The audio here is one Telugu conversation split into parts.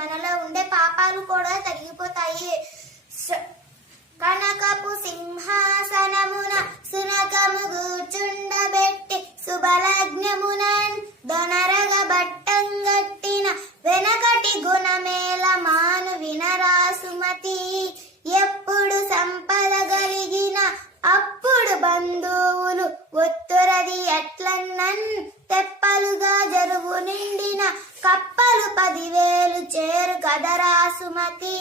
మనలో ఉండే పాపాలు కూడా తరిగిపోతాయి కనకపు సింహాసనమున సునకము కూర్చుండబెట్టి శుభలగ్నమున దొనరగ బట్టంగట్టిన వెనకటి గుణమేల మాను వినరాసుమతి. ఎప్పుడు సంప కదరా సుమతి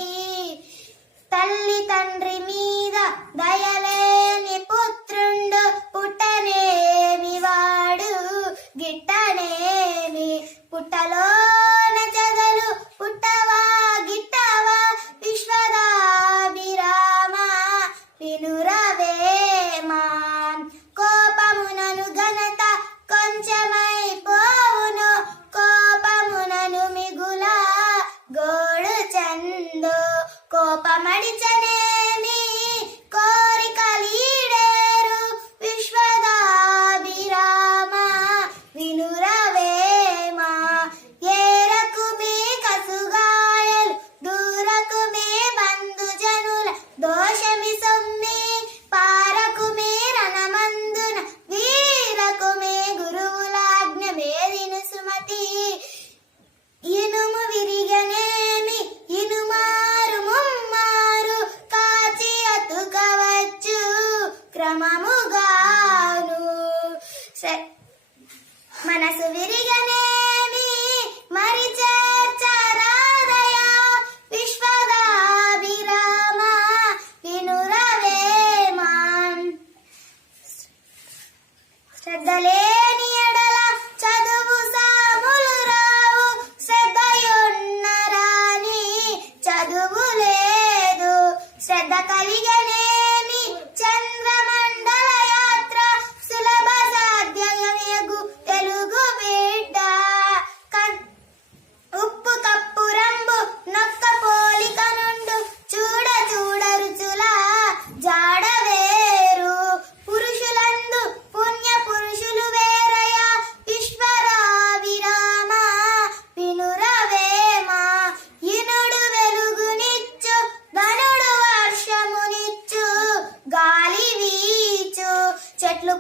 తల్లి తండ్రి మీద దయలేని పుత్రుండు పుట్టనేమి వాడు గిట్టనేమి పుట్టలో ンド、コまりじゃねす。మనసు విరిగనేమి మరి చేర్చరాదయా విశ్వదాభిరామ వినురవేమాన్ శ్రద్ధలేని ఎడల చదువు సాములు రావు. శ్రద్ధయున్నరాని చదువు లేదు. శ్రద్ధ కలిగనేమి ధనుడు